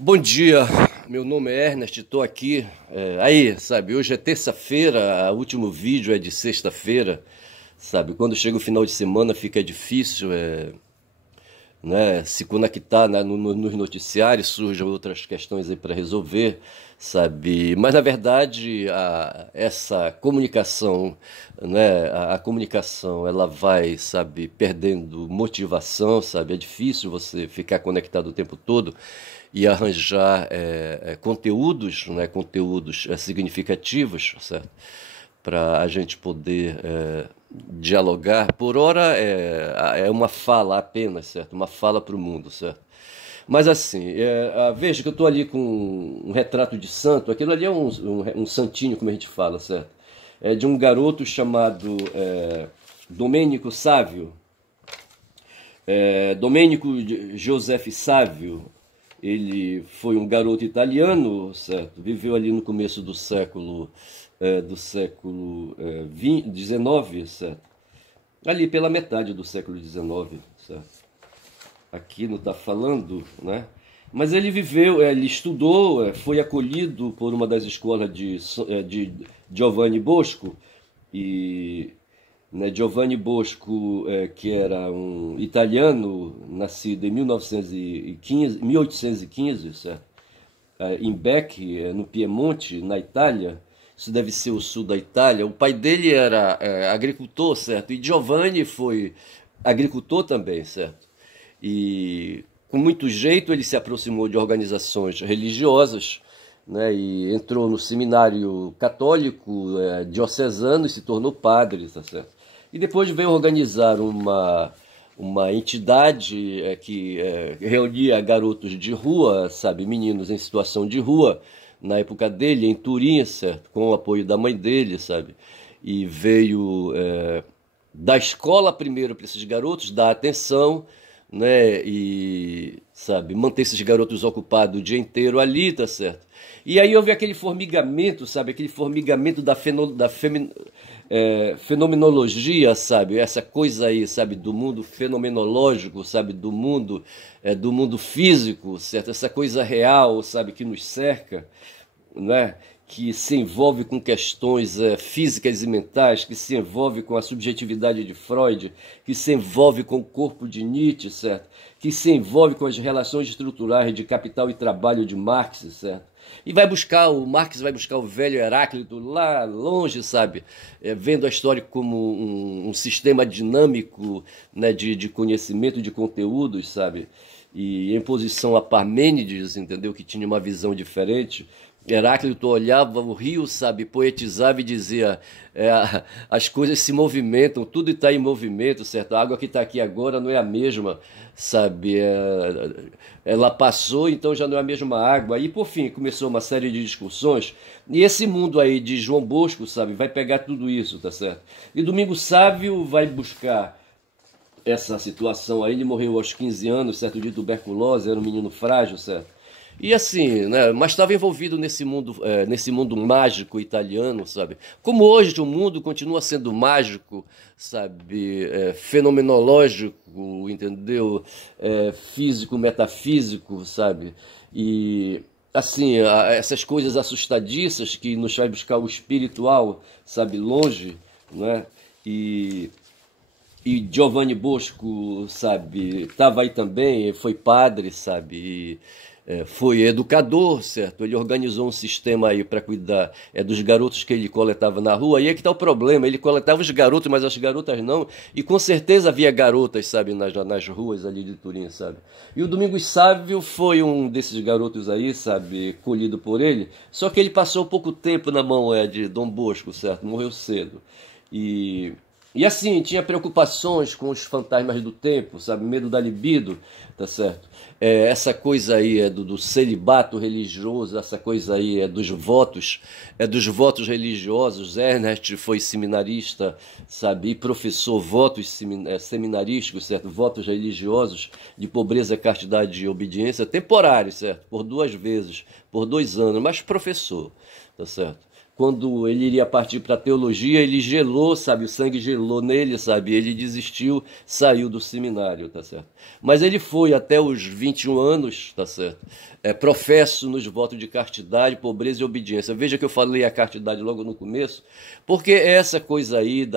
Bom dia, meu nome é Ernest, estou aqui. Sabe, hoje é terça-feira, o último vídeo é de sexta-feira, sabe? Quando chega o final de semana fica difícil, né, se conectar nos noticiários, surgem outras questões aí para resolver, sabe? Mas na verdade essa comunicação, né, a comunicação ela vai, sabe, perdendo motivação, sabe? É difícil você ficar conectado o tempo todo e arranjar conteúdos, né, conteúdos significativos, certo? Para a gente poder dialogar. Por hora é uma fala apenas, certo? Uma fala para o mundo, certo? Mas assim, veja que eu estou ali com um retrato de santo. Aquilo ali é um santinho, como a gente fala, certo? É de um garoto chamado Domênico Sávio. Domênico Joseph Sávio. Ele foi um garoto italiano, certo? Viveu ali no começo do século XIX, certo? Ali pela metade do século XIX, certo? Aqui não está falando, né? Mas ele viveu, ele estudou, foi acolhido por uma das escolas de Giovanni Bosco, e né, Giovanni Bosco, que era um italiano, nascido em 1815, certo? Em Bec, no Piemonte, na Itália. Isso deve ser o sul da Itália. O pai dele era agricultor, certo? E Giovanni foi agricultor também, certo? E com muito jeito ele se aproximou de organizações religiosas, né, e entrou no seminário católico diocesano e se tornou padre, tá certo? E depois veio organizar uma entidade que reunia garotos de rua, sabe, meninos em situação de rua, na época dele, em Turim, certo? Com o apoio da mãe dele, sabe? E veio da escola primeiro para esses garotos, dar atenção, né? E, sabe, manter esses garotos ocupados o dia inteiro ali, tá certo? E aí houve aquele formigamento, sabe? Aquele formigamento fenomenologia, sabe? Essa coisa aí, sabe? Do mundo fenomenológico, sabe? Do mundo físico, certo? Essa coisa real, sabe? Que nos cerca, né? Que se envolve com questões físicas e mentais, que se envolve com a subjetividade de Freud, que se envolve com o corpo de Nietzsche, certo? Que se envolve com as relações estruturais de capital e trabalho de Marx, certo? E Marx vai buscar o velho Heráclito lá longe, sabe? Vendo a história como um sistema dinâmico, né, de conhecimento, de conteúdos, sabe? E em posição a Parmênides, entendeu? Que tinha uma visão diferente. Heráclito olhava o rio, sabe, poetizava e dizia: as coisas se movimentam, tudo está em movimento, certo? A água que está aqui agora não é a mesma, sabe? Ela passou, então já não é a mesma água. E por fim começou uma série de discussões. E esse mundo aí de João Bosco, sabe, vai pegar tudo isso, tá certo? E Domingos Sávio vai buscar essa situação aí. Ele morreu aos 15 anos, certo, de tuberculose, era um menino frágil, certo? E assim, né, mas estava envolvido nesse mundo mágico italiano, sabe? Como hoje o mundo continua sendo mágico, sabe? Fenomenológico, entendeu? Físico, metafísico, sabe? E assim, essas coisas assustadiças que nos faz buscar o espiritual, sabe? Longe, né? E Giovanni Bosco, sabe, estava aí também, foi padre, sabe, foi educador, certo? Ele organizou um sistema aí para cuidar dos garotos que ele coletava na rua. E é que está o problema, ele coletava os garotos, mas as garotas não. E com certeza havia garotas, sabe, nas ruas ali de Turim, sabe? E o Domingos Sávio foi um desses garotos aí, sabe, colhido por ele. Só que ele passou pouco tempo na mão de Dom Bosco, certo? Morreu cedo. E assim, tinha preocupações com os fantasmas do tempo, sabe? Medo da libido, tá certo? Essa coisa aí do celibato religioso, essa coisa aí dos votos religiosos. Ernest foi seminarista, sabe? E professor, votos seminarísticos, certo? Votos religiosos de pobreza, castidade e obediência, temporários, certo? Por 2 vezes, por 2 anos, mas professor, tá certo? quando ele iria partir para a teologia, ele gelou, sabe, o sangue gelou nele, sabe, ele desistiu, saiu do seminário, tá certo? Mas ele foi até os 21 anos, tá certo? Professo nos votos de castidade, pobreza e obediência. Veja que eu falei a castidade logo no começo, porque essa coisa aí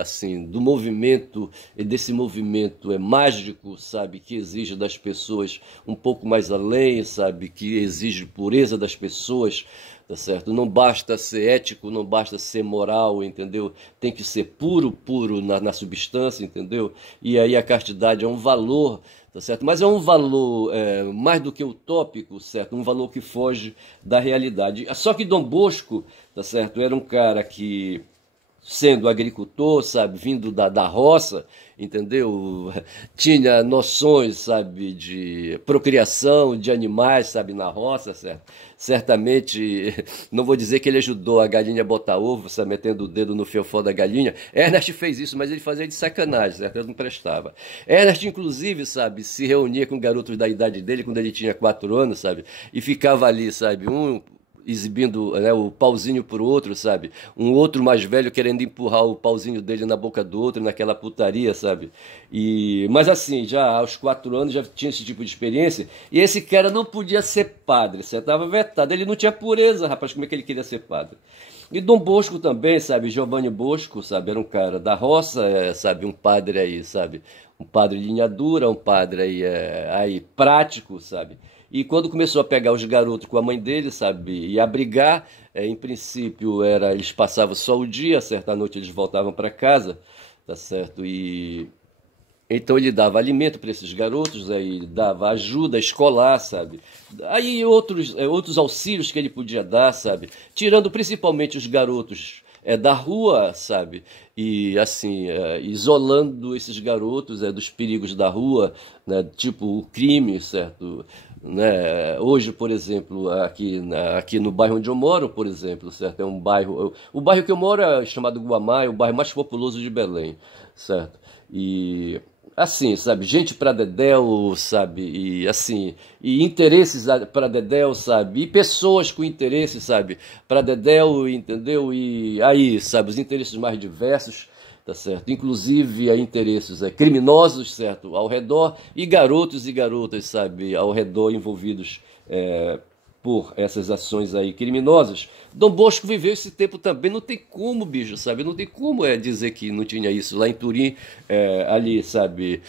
assim, do movimento, desse movimento mágico, sabe, que exige das pessoas um pouco mais além, sabe, que exige pureza das pessoas, tá certo? Não basta ser ético, não basta ser moral, entendeu? Tem que ser puro, puro na substância, entendeu? E aí a castidade é um valor, tá certo? Mas é um valor mais do que utópico, certo? Um valor que foge da realidade. Só que Dom Bosco, tá certo? Era um cara que, sendo agricultor, sabe, vindo da roça, entendeu? Tinha noções, sabe, de procriação de animais, sabe, na roça, certo? Certamente, não vou dizer que ele ajudou a galinha a botar ovo, sabe, metendo o dedo no fiofó da galinha. Ernest fez isso, mas ele fazia de sacanagem, certo? Ele não prestava. Ernest, inclusive, sabe, se reunia com garotos da idade dele, quando ele tinha 4 anos, sabe, e ficava ali, sabe, exibindo, né, o pauzinho pro outro, sabe? Um outro mais velho querendo empurrar o pauzinho dele na boca do outro, naquela putaria, sabe? Mas assim, já aos 4 anos já tinha esse tipo de experiência, e esse cara não podia ser padre, certo? Estava vetado, ele não tinha pureza, rapaz, como é que ele queria ser padre? E Dom Bosco também, sabe? Giovanni Bosco, sabe? Era um cara da roça, sabe? Um padre aí, sabe? Um padre de linha dura, um padre aí prático, sabe? E quando começou a pegar os garotos com a mãe dele, sabe, e a brigar, em princípio eles passavam só o dia, certa noite eles voltavam para casa, tá certo? E então ele dava alimento para esses garotos, aí dava ajuda escolar, sabe? Aí outros auxílios que ele podia dar, sabe? Tirando principalmente os garotos da rua, sabe? E assim, isolando esses garotos dos perigos da rua, né? Tipo o crime, certo? Né? Hoje, por exemplo, aqui no bairro onde eu moro, por exemplo, certo? É um bairro, o bairro que eu moro é chamado Guamá, é o bairro mais populoso de Belém, certo? E assim, sabe, gente pra dedéu, sabe, e assim, e interesses pra dedéu, sabe, e pessoas com interesses, sabe, pra dedéu, entendeu? E aí, sabe, os interesses mais diversos, tá certo? Inclusive interesses criminosos, certo, ao redor, e garotos e garotas, sabe, ao redor envolvidos por essas ações aí criminosas. Dom Bosco viveu esse tempo também, não tem como, bicho, sabe? Não tem como dizer que não tinha isso. Lá em Turim, ali, sabe,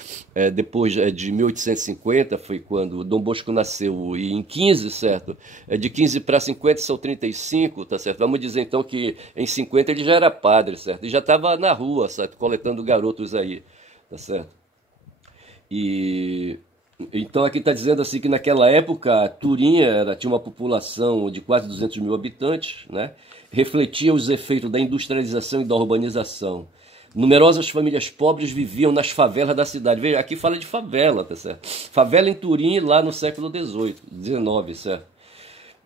depois de 1850, foi quando Dom Bosco nasceu, e em 15, certo? De 15 para 50 são 35, tá certo? Vamos dizer então que em 50 ele já era padre, certo? E já estava na rua, certo? Coletando garotos aí, tá certo? E então aqui está dizendo assim que naquela época Turim tinha uma população de quase 200 mil habitantes, né? Refletia os efeitos da industrialização e da urbanização. Numerosas famílias pobres viviam nas favelas da cidade. Veja, aqui fala de favela, tá certo? Favela em Turim lá no século XVIII, XIX, certo?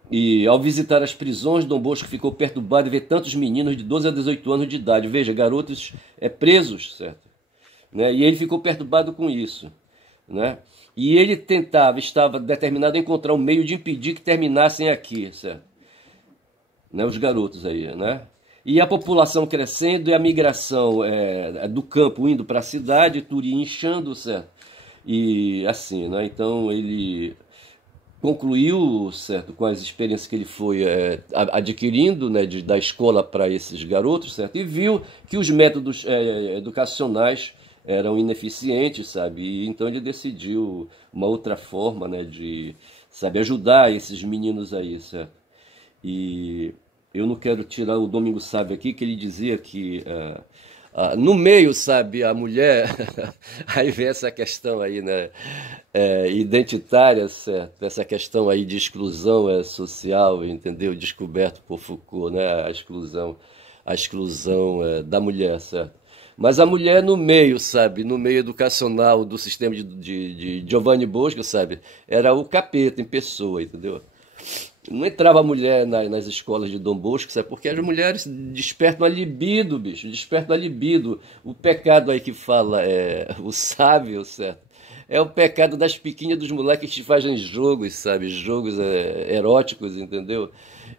E ao visitar as prisões, Dom Bosco ficou perturbado de ver tantos meninos de 12 a 18 anos de idade. Veja, garotos presos, certo? Né? E ele ficou perturbado com isso, né? E ele estava determinado a encontrar um meio de impedir que terminassem aqui, certo? Né, os garotos aí, né? E a população crescendo e a migração do campo indo para a cidade, Turim inchando, certo? E assim, né? Então ele concluiu, certo, com as experiências que ele foi adquirindo, né, da escola para esses garotos, certo? E viu que os métodos educacionais eram ineficientes, sabe? E então ele decidiu uma outra forma, né, de, sabe, ajudar esses meninos aí, certo? E eu não quero tirar o Domingo Sábio aqui, que ele dizia que no meio, sabe, a mulher, aí vem essa questão aí, né, identitária, certo? Essa questão aí de exclusão social, entendeu? Descoberto por Foucault, né? A exclusão da mulher, certo? Mas a mulher no meio, sabe, no meio educacional do sistema de Giovanni Bosco, sabe, era o capeta em pessoa, entendeu? Não entrava a mulher nas escolas de Dom Bosco, sabe, porque as mulheres despertam a libido, bicho, despertam a libido. O pecado aí que fala o sábio, certo? É o pecado das piquinhas dos moleques que fazem jogos, sabe, jogos eróticos, entendeu?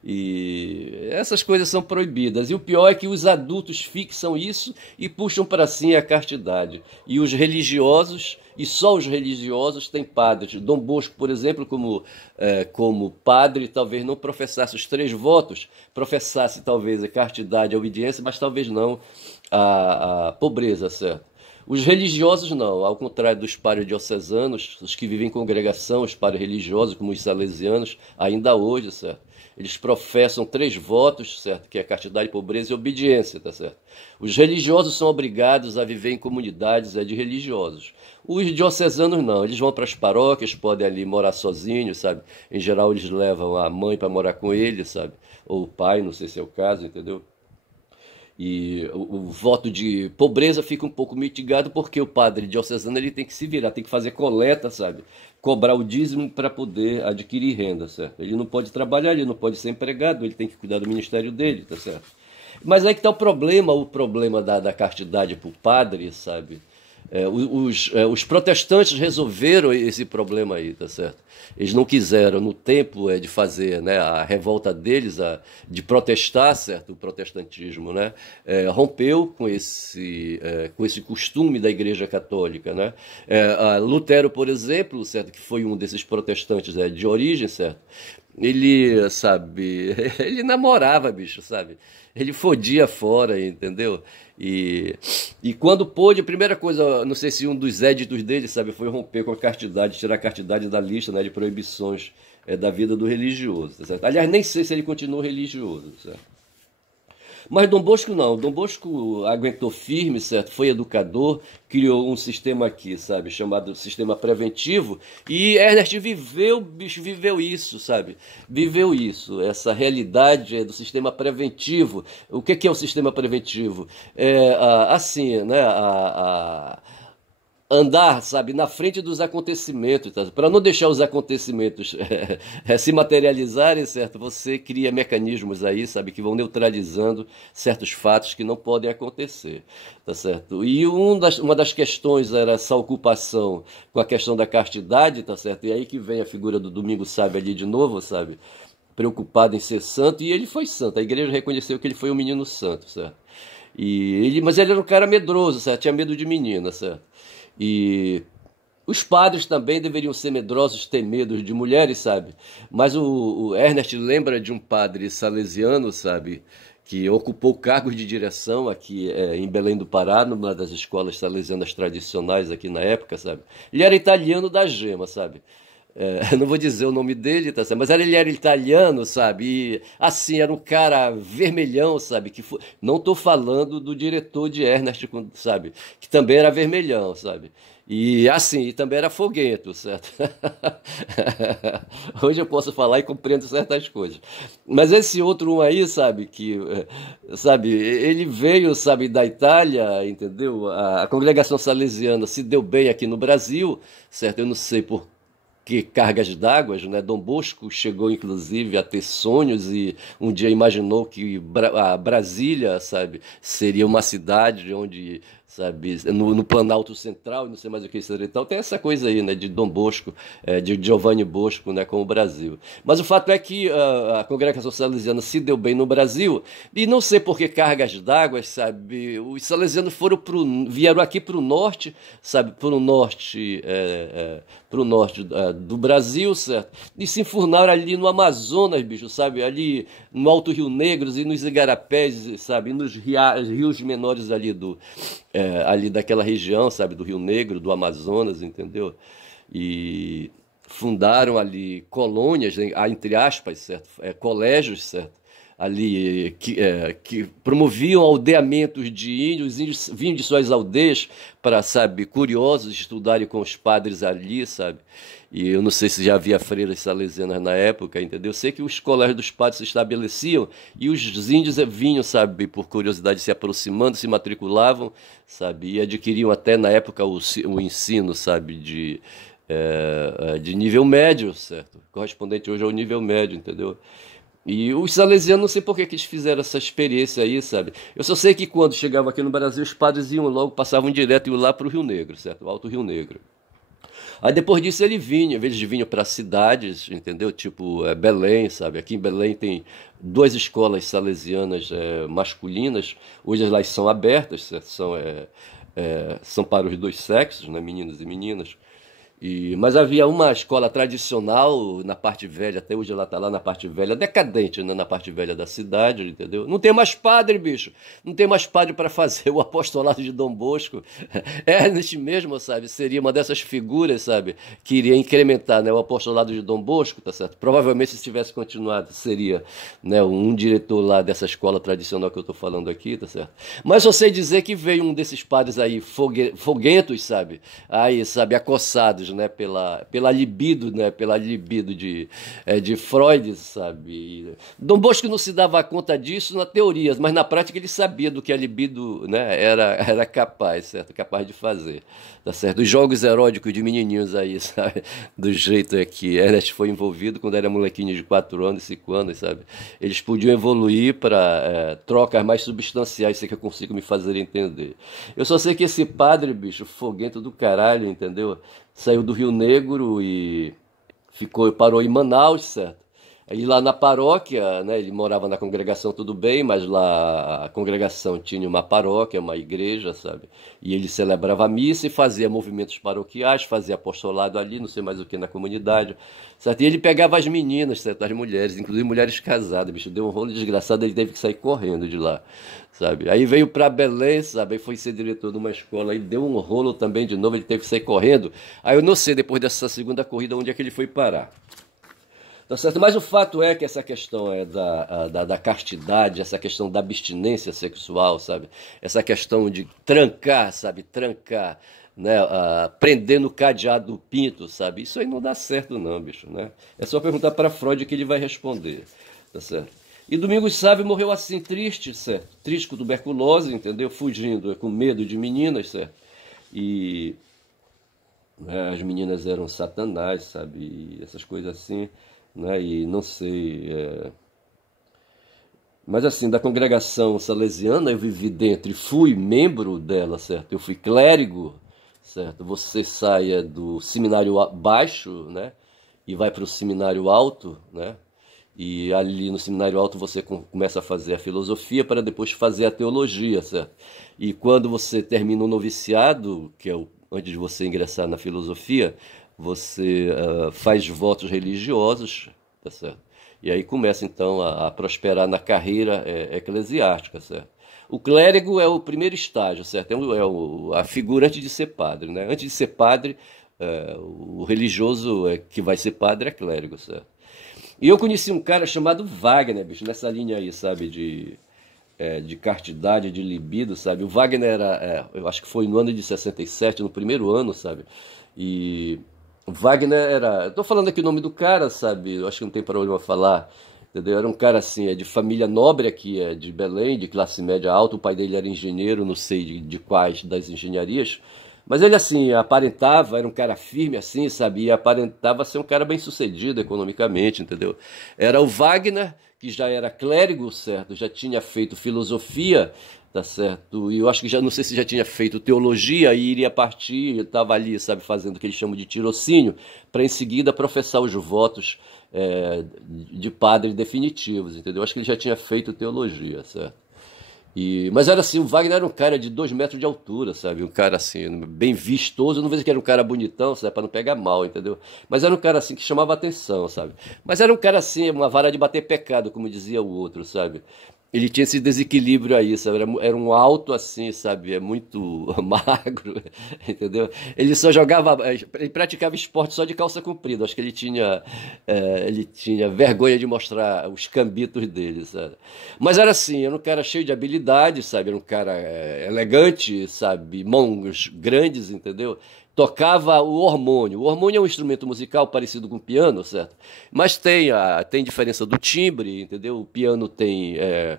E essas coisas são proibidas. E o pior é que os adultos fixam isso e puxam para si a castidade. E os religiosos, e só os religiosos têm padres. Dom Bosco, por exemplo, como padre, talvez não professasse os 3 votos, professasse talvez a castidade, a obediência, mas talvez não a pobreza, certo? Os religiosos não, ao contrário dos padres diocesanos, os que vivem em congregação, os padres religiosos, como os salesianos, ainda hoje, certo? Eles professam 3 votos, certo? Que é castidade, pobreza e obediência, tá certo? Os religiosos são obrigados a viver em comunidades de religiosos. Os diocesanos não, eles vão para as paróquias, podem ali morar sozinhos, sabe? Em geral eles levam a mãe para morar com eles, sabe? Ou o pai, não sei se é o caso, entendeu? E o voto de pobreza fica um pouco mitigado porque o padre diocesano ele tem que se virar, tem que fazer coleta, sabe? Cobrar o dízimo para poder adquirir renda, certo? Ele não pode trabalhar, ele não pode ser empregado, ele tem que cuidar do ministério dele, tá certo? Mas aí que está o problema da castidade para o padre, sabe? Os protestantes resolveram esse problema aí, tá certo? Eles não quiseram, no tempo de fazer, né, a revolta deles, de protestar, certo? O protestantismo, né? Rompeu com esse costume da Igreja Católica, né? Lutero, por exemplo, certo? Que foi um desses protestantes de origem, certo? Ele, sabe, ele namorava, bicho, sabe? Ele fodia fora, entendeu? E quando pôde, a primeira coisa, não sei se um dos éditos dele, sabe, foi romper com a castidade, tirar a castidade da lista, né, de proibições da vida do religioso, tá certo? Aliás, nem sei se ele continuou religioso, certo? Mas Dom Bosco não, Dom Bosco aguentou firme, certo? Foi educador, criou um sistema aqui, sabe? Chamado sistema preventivo. E Ernest viveu, bicho, viveu isso, sabe? Viveu isso, essa realidade do sistema preventivo. O que é o sistema preventivo? Assim, né? Andar, sabe, na frente dos acontecimentos, tá? Para não deixar os acontecimentos se materializarem, certo? Você cria mecanismos aí, sabe, que vão neutralizando certos fatos que não podem acontecer, tá certo? E uma das questões era essa ocupação com a questão da castidade, tá certo? E aí que vem a figura do Domingo Sábio ali de novo, sabe? Preocupado em ser santo, e ele foi santo. A igreja reconheceu que ele foi um menino santo, certo? Mas ele era um cara medroso, certo? Tinha medo de menina, certo? E os padres também deveriam ser medrosos, ter medo de mulheres, sabe? Mas o Ernest lembra de um padre salesiano, sabe? Que ocupou cargos de direção aqui em Belém do Pará, numa das escolas salesianas tradicionais aqui na época, sabe? Ele era italiano da gema, sabe? Não vou dizer o nome dele, tá certo? Mas ele era italiano, sabe? E assim, era um cara vermelhão, sabe? Não estou falando do diretor de Ernest, sabe? Que também era vermelhão, sabe? E assim, e também era foguento, certo? Hoje eu posso falar e compreendo certas coisas. Mas esse outro um aí, sabe, sabe, ele veio, sabe, da Itália, entendeu? A congregação salesiana se deu bem aqui no Brasil, certo? Eu não sei por que cargas d'água, né? Dom Bosco chegou inclusive a ter sonhos e um dia imaginou que a Brasília, sabe, seria uma cidade onde, sabe, no Planalto Central, não sei mais o que seria. Então tem essa coisa aí, né, de Dom Bosco, de Giovanni Bosco, né, com o Brasil. Mas o fato é que a congregação salesiana se deu bem no Brasil e não sei por que cargas d'água, sabe, os salesianos vieram aqui para o norte, sabe, para o norte do Brasil, certo? E se enfurnaram ali no Amazonas, bicho, sabe? Ali no Alto Rio Negro e nos igarapés, sabe? E nos rios menores ali daquela região, sabe? Do Rio Negro, do Amazonas, entendeu? E fundaram ali colônias, entre aspas, certo? Colégios, certo? Ali que promoviam aldeamentos de índios, os índios vinham de suas aldeias para, sabe, curiosos estudarem com os padres ali, sabe? E eu não sei se já havia freiras salesianas na época, entendeu? Eu sei que os colégios dos padres se estabeleciam e os índios vinham, sabe, por curiosidade, se aproximando, se matriculavam, sabe? E adquiriam até na época o ensino, sabe, de nível médio, certo? Correspondente hoje ao nível médio, entendeu? E os salesianos, não sei por que eles fizeram essa experiência aí, sabe? Eu só sei que quando chegavam aqui no Brasil, os padres iam logo, passavam direto e iam lá para o Rio Negro, certo? O Alto Rio Negro. Aí depois disso ele vinha, eles vinham para cidades, entendeu? Tipo Belém, sabe? Aqui em Belém tem duas escolas salesianas masculinas, hoje elas são abertas, certo? São para os dois sexos, né? Meninos e meninas. Mas havia uma escola tradicional na parte velha, até hoje ela está lá na parte velha, decadente, né, na parte velha da cidade, entendeu? Não tem mais padre, bicho. Não tem mais padre para fazer o apostolado de Dom Bosco. Ernest mesmo, sabe, seria uma dessas figuras, sabe, que iria incrementar, né, o apostolado de Dom Bosco, tá certo? Provavelmente se tivesse continuado, seria, né, um diretor lá dessa escola tradicional que eu estou falando aqui, tá certo? Mas só sei dizer que veio um desses padres aí foguentos, sabe? Aí, sabe, acossados, né, pela libido, né, pela libido de Freud, sabe? Dom Bosco não se dava conta disso na teoria, mas na prática ele sabia do que a libido, né, era capaz, certo? Capaz de fazer, tá certo? Os jogos eróticos de menininhos aí, sabe? Do jeito que Ernest foi envolvido quando era molequinho de 4 anos, 5 anos, sabe? Eles podiam evoluir para trocas mais substanciais, sei que eu consigo me fazer entender. Eu só sei que esse padre, bicho, foguento do caralho, entendeu? Saiu do Rio Negro e parou em Manaus, certo? Aí lá na paróquia, né, ele morava na congregação, tudo bem, mas lá a congregação tinha uma paróquia, uma igreja, sabe? E ele celebrava a missa e fazia movimentos paroquiais, fazia apostolado ali, não sei mais o que, na comunidade, certo? E ele pegava as meninas, certo? As mulheres, inclusive mulheres casadas, bicho, deu um rolo desgraçado, ele teve que sair correndo de lá, sabe? Aí veio para Belém, sabe? Aí foi ser diretor de uma escola, aí deu um rolo também de novo, ele teve que sair correndo. Aí eu não sei, depois dessa segunda corrida, onde é que ele foi parar. Tá certo? Mas o fato é que essa questão da castidade, essa questão da abstinência sexual, sabe? Essa questão de trancar, sabe? Trancar, né? Prender no cadeado do pinto, sabe? Isso aí não dá certo não, bicho, né? É só perguntar para Freud que ele vai responder, tá certo? E Domingos Sávio morreu assim, triste, certo? Triste com tuberculose, entendeu? Fugindo, com medo de meninas, certo? E as meninas eram satanás, sabe? E essas coisas assim, né? E não sei. Mas assim, da congregação salesiana eu vivi dentro e fui membro dela, certo? Eu fui clérigo, certo? Você saia do seminário baixo, né? E vai para o seminário alto, né? E ali no seminário alto você começa a fazer a filosofia para depois fazer a teologia, certo? E quando você termina o noviciado, que é antes de você ingressar na filosofia, você faz votos religiosos, tá certo? E aí começa então a prosperar na carreira eclesiástica, certo? O clérigo é o primeiro estágio, certo? A figura antes de ser padre, né? Antes de ser padre, o religioso que vai ser padre é clérigo, certo? E eu conheci um cara chamado Wagner, bicho, nessa linha aí, sabe, de castidade, de libido, sabe? O Wagner eu acho que foi no ano de 67, no primeiro ano, sabe? E o Wagner era... Eu tô falando aqui o nome do cara, sabe? Eu acho que não tem problema falar, entendeu? Era um cara assim, de família nobre aqui, de Belém, de classe média alta. O pai dele era engenheiro, não sei de quais das engenharias. Mas ele, assim, aparentava, era um cara firme, assim, sabe? E aparentava ser um cara bem sucedido economicamente, entendeu? Era o Wagner, que já era clérigo, certo? Já tinha feito filosofia, tá certo? E eu acho que já, não sei se já tinha feito teologia e iria partir, estava ali, sabe, fazendo o que eles chamam de tirocínio, para em seguida professar os votos de padre definitivos, entendeu? Eu acho que ele já tinha feito teologia, certo? Mas era assim, o Wagner era um cara de 2 metros de altura, sabe? Um cara assim, bem vistoso. Não vou dizer que era um cara bonitão, sabe? Para não pegar mal, entendeu? Mas era um cara assim que chamava atenção, sabe? Mas era um cara assim, uma vara de bater pecado, como dizia o outro, sabe? Ele tinha esse desequilíbrio aí, sabe? Era um alto assim, sabe? É muito magro, entendeu? Ele só jogava, ele praticava esporte só de calça comprida. Acho que ele tinha vergonha de mostrar os cambitos dele, sabe? Mas era assim, era um cara cheio de habilidade, sabe? Era um cara elegante, sabe? Mãos grandes, entendeu? Tocava o hormônio. O hormônio é um instrumento musical parecido com o piano, certo? Mas tem diferença do timbre, entendeu? O piano tem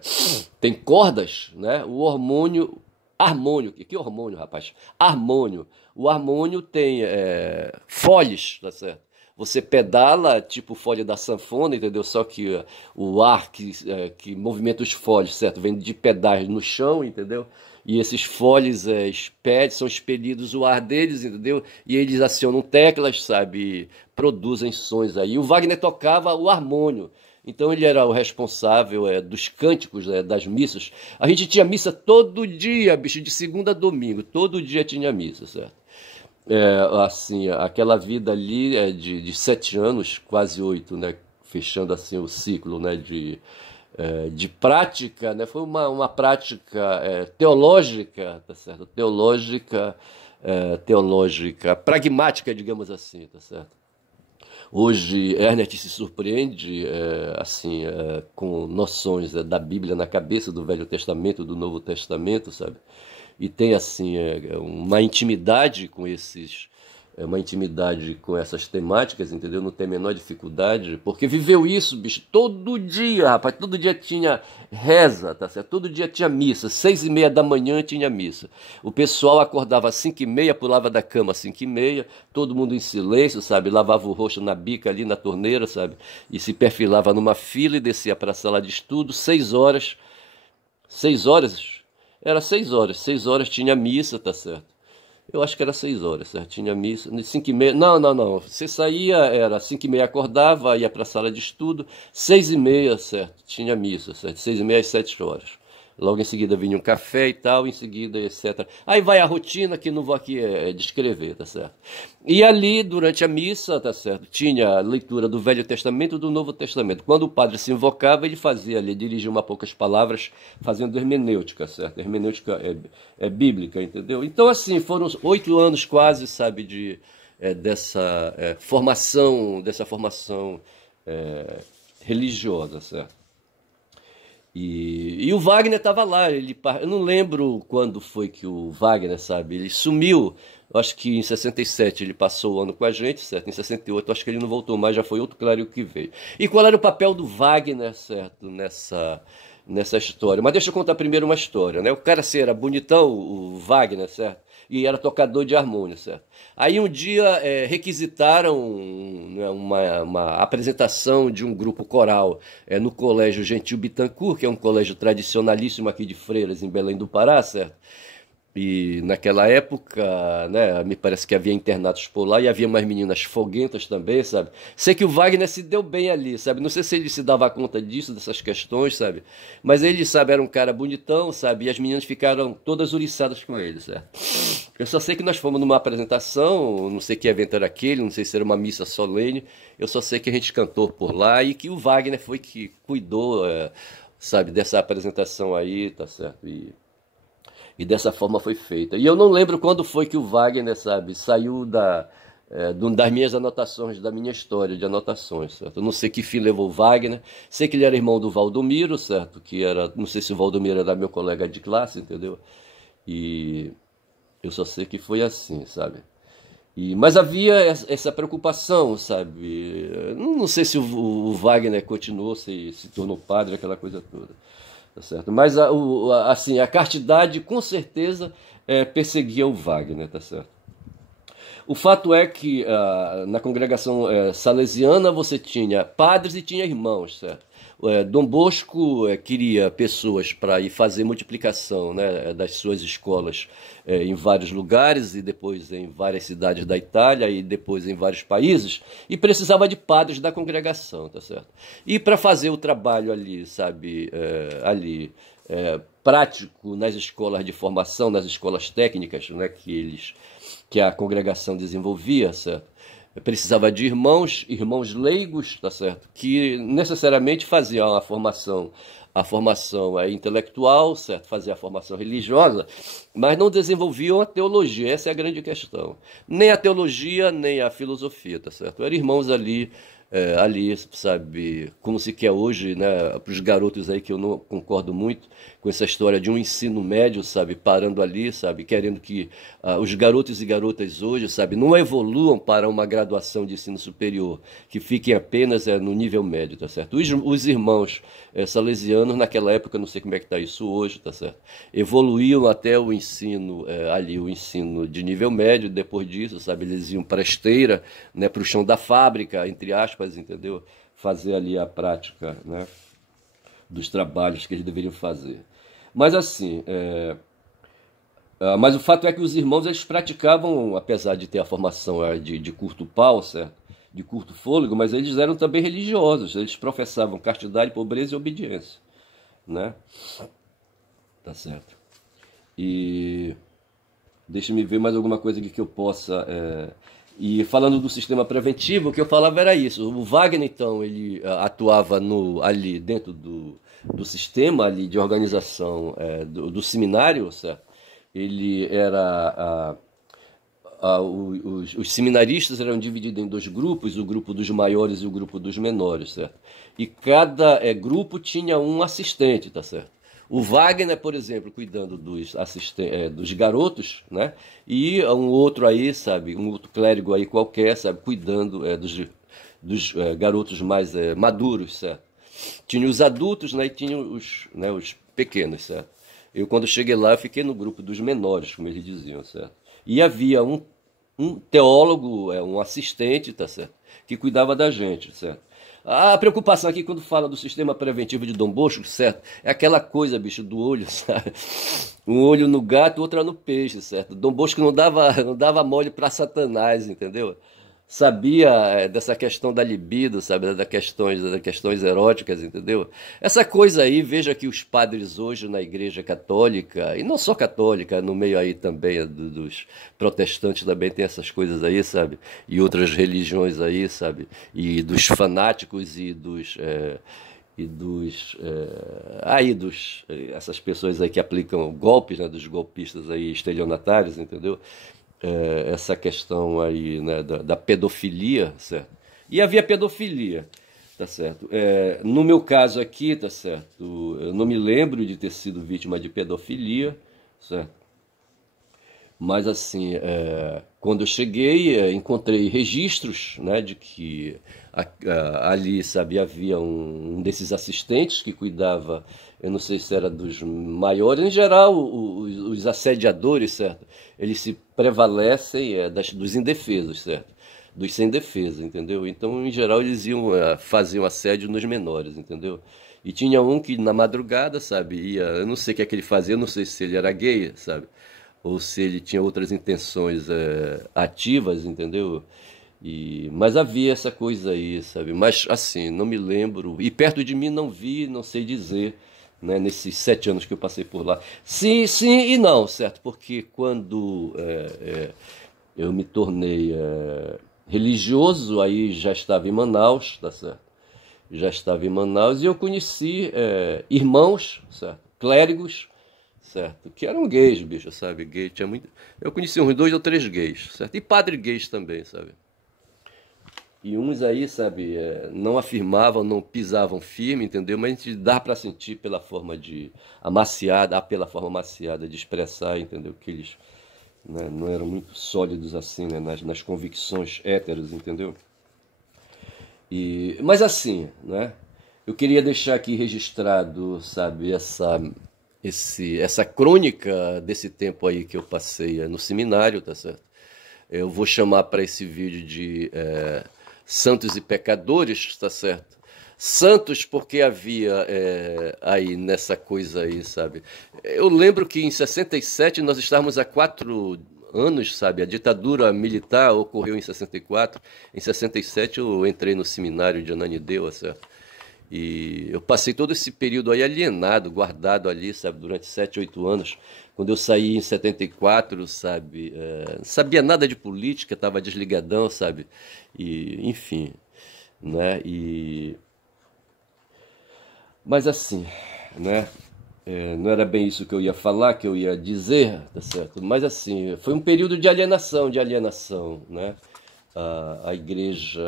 cordas, né? O hormônio... Harmônio. Que hormônio, rapaz? Harmônio. O harmônio tem foles, tá certo? Você pedala, tipo folha da sanfona, entendeu? Só que o ar que movimenta os folhos, certo? Vem de pedais no chão, entendeu? e esses foles são expelidos o ar deles, entendeu? E eles acionam teclas, sabe? E produzem sons aí. O Wagner tocava o harmônio. Então ele era o responsável dos cânticos, das missas. A gente tinha missa todo dia, bicho, de segunda a domingo. Todo dia tinha missa, certo? Assim, aquela vida ali de 7 anos, quase 8, né? Fechando assim o ciclo, né? De prática, né? Foi uma prática teológica, tá certo? Teológica, pragmática, digamos assim, tá certo? Hoje, Ernest se surpreende assim, com noções da Bíblia na cabeça, do Velho Testamento, do Novo Testamento, sabe? E tem assim uma intimidade com uma intimidade com essas temáticas, entendeu? Não tem a menor dificuldade, porque viveu isso, bicho, todo dia, rapaz, todo dia tinha reza, tá certo? Todo dia tinha missa, 6h30 da manhã tinha missa. O pessoal acordava às 5h30, pulava da cama às 5h30, todo mundo em silêncio, sabe? Lavava o rosto na bica ali na torneira, sabe? E se perfilava numa fila e descia para a sala de estudo, 6 horas, 6 horas, era 6 horas, 6 horas tinha missa, tá certo? Eu acho que era 6 horas, certo? Tinha missa. 5h30. Não, não, não. Você saía, era 5h30, acordava, ia para a sala de estudo. 6h30, certo? Tinha missa, certo? 6h30 às 7 horas. Logo em seguida vinha um café e tal, em seguida, etc. Aí vai a rotina que não vou aqui descrever, tá certo? E ali, durante a missa, tá certo? Tinha a leitura do Velho Testamento e do Novo Testamento. Quando o padre se invocava, ele fazia ali, dirigia uma poucas palavras, fazendo hermenêutica, certo? Hermenêutica bíblica, entendeu? Então, assim, foram 8 anos quase, sabe, dessa formação religiosa, certo? E o Wagner estava lá, eu não lembro quando foi que o Wagner, sabe, ele sumiu, eu acho que em 67 ele passou o ano com a gente, certo? Em 68 eu acho que ele não voltou mais, já foi outro claro que veio. E qual era o papel do Wagner, certo, nessa história? Mas deixa eu contar primeiro uma história, né? O cara assim, era bonitão, o Wagner, certo? E era tocador de harmônio, certo? Aí um dia requisitaram, né, uma apresentação de um grupo coral no Colégio Gentil Bittencourt, que é um colégio tradicionalíssimo aqui de Freiras, em Belém do Pará, certo? E naquela época, né, me parece que havia internatos por lá e havia umas meninas foguentas também, sabe? Sei que o Wagner se deu bem ali, sabe? Não sei se ele se dava conta disso, dessas questões, sabe? Mas ele, sabe, era um cara bonitão, sabe? E as meninas ficaram todas uriçadas com ele, certo? Eu só sei que nós fomos numa apresentação, não sei que evento era aquele, não sei se era uma missa solene, eu só sei que a gente cantou por lá e que o Wagner foi que cuidou, sabe, dessa apresentação aí, tá certo? E dessa forma foi feita. E eu não lembro quando foi que o Wagner, sabe, saiu das minhas anotações, da minha história de anotações, certo? Eu não sei que fim levou o Wagner, sei que ele era irmão do Valdomiro, certo? Que era, não sei se o Valdomiro era meu colega de classe, entendeu? E eu só sei que foi assim, sabe? Mas havia essa preocupação, sabe? Não sei se o Wagner continuou, se tornou padre, aquela coisa toda. Tá certo? Mas assim, a castidade com certeza perseguia o Wagner, tá certo? O fato é que na congregação salesiana você tinha padres e tinha irmãos, certo? Dom Bosco queria pessoas para ir fazer multiplicação, né, das suas escolas em vários lugares e depois em várias cidades da Itália e depois em vários países e precisava de padres da congregação, tá certo? E para fazer o trabalho ali, sabe, prático nas escolas de formação, nas escolas técnicas, né, que a congregação desenvolvia, certo? Precisava de irmãos leigos, tá certo? Que necessariamente faziam a formação intelectual, certo? Faziam a formação religiosa, mas não desenvolviam a teologia, essa é a grande questão. Nem a teologia, nem a filosofia, tá certo? Eram irmãos ali, sabe, como se quer hoje, né, para os garotos aí, que eu não concordo muito com essa história de um ensino médio, sabe, parando ali, sabe, querendo que os garotos e garotas hoje, sabe, não evoluam para uma graduação de ensino superior, que fiquem apenas no nível médio, tá certo? Os irmãos salesianos, naquela época, não sei como é que está isso hoje, tá certo? Evoluíam até o ensino, o ensino de nível médio, depois disso, sabe, eles iam para a esteira, né, para o chão da fábrica, entre aspas, entendeu? Fazer ali a prática, né, dos trabalhos que eles deveriam fazer. Mas assim, Mas o fato é que os irmãos eles praticavam, apesar de ter a formação de curto pau, certo? De curto fôlego, mas eles eram também religiosos. Eles professavam castidade, pobreza e obediência, né? Tá certo. E deixa-me ver mais alguma coisa aqui que eu possa. E falando do sistema preventivo, o que eu falava era isso. O Wagner, então, ele atuava ali dentro do sistema ali de organização do seminário, certo? Ele era os seminaristas eram divididos em dois grupos, o grupo dos maiores e o grupo dos menores, certo? E cada grupo tinha um assistente, tá certo? O Wagner, por exemplo, cuidando dos garotos, né? E um outro aí, sabe? Um outro clérigo aí qualquer, sabe? Cuidando dos garotos mais maduros, certo? Tinha os adultos, né? E tinha os pequenos, certo? Eu, quando cheguei lá, eu fiquei no grupo dos menores, como eles diziam, certo? E havia um teólogo, um assistente, tá certo? Que cuidava da gente, certo? A preocupação aqui quando fala do sistema preventivo de Dom Bosco, certo? É aquela coisa, bicho, do olho, sabe? Um olho no gato, outra no peixe, certo? Dom Bosco não dava mole para Satanás, entendeu? Sabia dessa questão da libido, sabe? Das questões eróticas, entendeu? Essa coisa aí, veja que os padres hoje na Igreja Católica, e não só católica, no meio aí também dos protestantes também tem essas coisas aí, sabe? E outras religiões aí, sabe? E dos fanáticos essas pessoas aí que aplicam golpes, né? Dos golpistas aí estelionatários, entendeu? Essa questão aí, né, da pedofilia, certo? E havia pedofilia, tá certo? No meu caso aqui, tá certo? Eu não me lembro de ter sido vítima de pedofilia, certo? Mas assim, quando eu cheguei, encontrei registros, né, de que ali, sabe, havia um desses assistentes que cuidava, eu não sei se era dos maiores, em geral, os assediadores, certo? Eles se prevalecem dos indefesos, certo? Dos sem defesa, entendeu? Então, em geral, eles faziam assédio nos menores, entendeu? E tinha um que na madrugada, sabe, eu não sei o que é que ele fazia, eu não sei se ele era gay, sabe? Ou se ele tinha outras intenções ativas, entendeu? Mas havia essa coisa aí, sabe? Mas assim, não me lembro. E perto de mim não vi, não sei dizer, né? Nesses 7 anos que eu passei por lá. Sim, sim e não, certo? Porque quando eu me tornei religioso, aí já estava em Manaus, tá certo? Já estava em Manaus e eu conheci irmãos, certo? Clérigos, certo? Que eram gays, bicho, sabe? Gay, tinha muito. Eu conheci uns 2 ou 3 gays, certo? E padre gays também, sabe? E uns aí, sabe, não afirmavam, não pisavam firme, entendeu? Mas a gente dá para sentir pela forma pela forma amaciada de expressar, entendeu? Que eles, né, não eram muito sólidos assim, né, nas convicções héteros, entendeu? Mas assim, né? Eu queria deixar aqui registrado, sabe, essa crônica desse tempo aí que eu passei no seminário, tá certo? Eu vou chamar para esse vídeo de Santos e Pecadores, tá certo? Santos porque havia aí nessa coisa aí, sabe? Eu lembro que em 67 nós estávamos há 4 anos, sabe? A ditadura militar ocorreu em 64. Em 67 eu entrei no seminário de Ananindeua, certo? E eu passei todo esse período aí alienado, guardado ali, sabe, durante 7, 8 anos. Quando eu saí em 74, sabe, não sabia nada de política, estava desligadão, sabe, enfim, né, mas assim, né, não era bem isso que eu ia falar, que eu ia dizer, tá certo? Mas assim, foi um período de alienação, né? A igreja,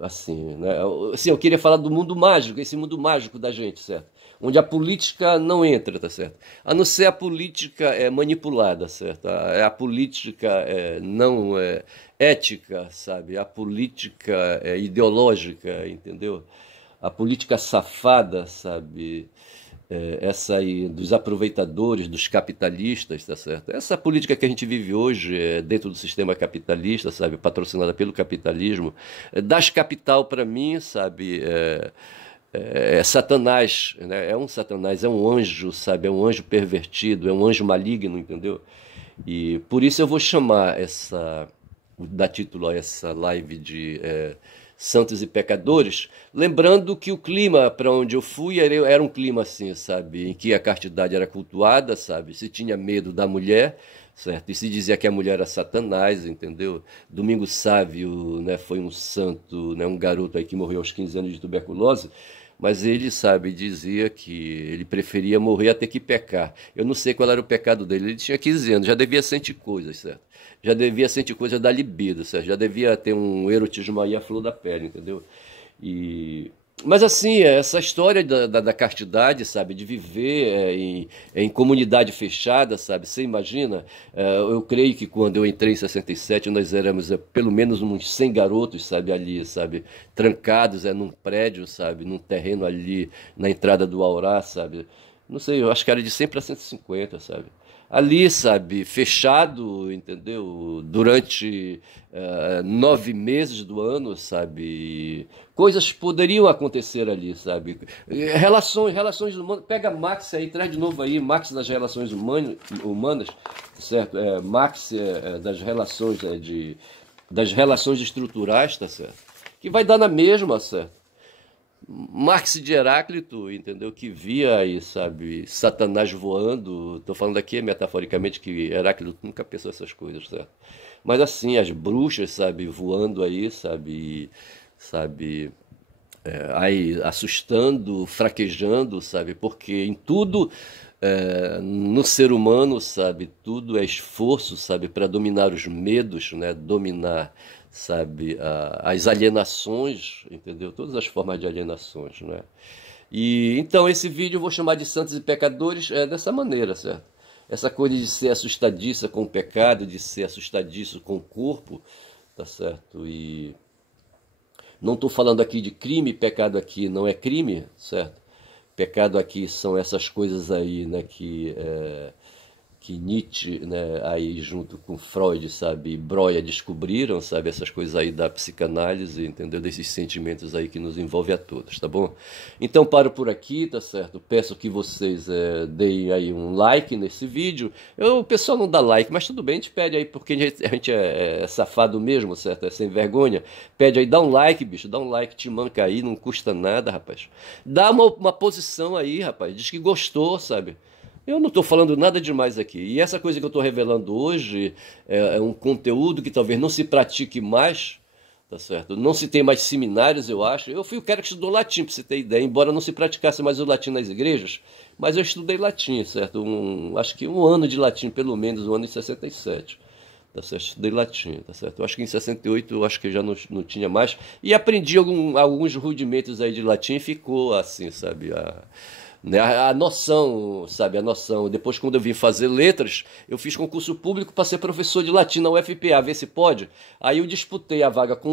assim, né? Assim, eu queria falar do mundo mágico, esse mundo mágico da gente, certo? Onde a política não entra, tá certo? A não ser a política manipulada, certo? A política não ética, sabe? A política ideológica, entendeu? A política safada, sabe? Essa aí dos aproveitadores, dos capitalistas, tá certo? Essa política que a gente vive hoje dentro do sistema capitalista, sabe, patrocinada pelo capitalismo, das capital para mim, sabe, é Satanás, né? É um Satanás, é um anjo, sabe? É um anjo pervertido, é um anjo maligno, entendeu? E por isso eu vou chamar dar título a essa live de Santos e Pecadores, lembrando que o clima para onde eu fui era um clima assim, sabe? Em que a castidade era cultuada, sabe? Se tinha medo da mulher, certo? E se dizia que a mulher era Satanás, entendeu? Domingos Sávio, né, foi um santo, né, um garoto aí que morreu aos 15 anos de tuberculose, mas ele, sabe, dizia que ele preferia morrer a ter que pecar. Eu não sei qual era o pecado dele. Ele tinha 15 anos, já devia sentir coisas, certo? Já devia sentir coisas da libido, certo? Já devia ter um erotismo aí à flor da pele, entendeu? E... Mas assim, essa história da castidade, sabe, de viver em comunidade fechada, sabe, você imagina, eu creio que quando eu entrei em 67 nós éramos pelo menos uns 100 garotos, sabe, ali, sabe, trancados num prédio, sabe, num terreno ali na entrada do Aurá, sabe, não sei, eu acho que era de 100 para 150, sabe. Ali, sabe, fechado, entendeu? Durante 9 meses do ano, sabe? Coisas poderiam acontecer ali, sabe? Relações humanas. Pega Marx aí, traz de novo aí, Marx das relações humanas, certo? Marx das relações das relações estruturais, tá certo? Que vai dar na mesma, certo? Marx de Heráclito, entendeu? Que via aí, sabe, Satanás voando. Estou falando aqui metaforicamente que Heráclito nunca pensou essas coisas, certo? Mas assim, as bruxas, sabe, voando aí, sabe, aí assustando, fraquejando, sabe? Porque em tudo no ser humano, sabe, tudo é esforço, sabe, para dominar os medos, né? Dominar, sabe, as alienações, entendeu? Todas as formas de alienações, né? E então esse vídeo eu vou chamar de Santos e Pecadores dessa maneira, certo? Essa coisa de ser assustadiça com o pecado, de ser assustadiço com o corpo, tá certo? E não estou falando aqui de crime, pecado aqui não é crime, certo? Pecado aqui são essas coisas aí, né, que Nietzsche, né, aí junto com Freud, sabe, e Breuer descobriram, sabe, essas coisas aí da psicanálise, entendeu? Desses sentimentos aí que nos envolvem a todos, tá bom? Então paro por aqui, tá certo? Peço que vocês deem aí um like nesse vídeo. O pessoal não dá like, mas tudo bem, a gente pede aí, porque a gente é safado mesmo, certo? É sem vergonha. Pede aí, dá um like, bicho, dá um like, te manca aí, não custa nada, rapaz. Dá uma posição aí, rapaz, diz que gostou, sabe? Eu não estou falando nada demais aqui. E essa coisa que eu estou revelando hoje é um conteúdo que talvez não se pratique mais, tá certo? Não se tem mais seminários, eu acho. Eu fui o cara que estudou latim, para você ter ideia, embora não se praticasse mais o latim nas igrejas, mas eu estudei latim, certo? Acho que 1 ano de latim, pelo menos, 1 ano em 67. Tá certo? Estudei latim, tá certo? Eu acho que em 68 eu acho que já não tinha mais. E aprendi alguns rudimentos aí de latim e ficou assim, sabe? Né, a noção, sabe, a noção. Depois, quando eu vim fazer letras, eu fiz concurso público para ser professor de latim na UFPA, ver se pode. Aí eu disputei a vaga com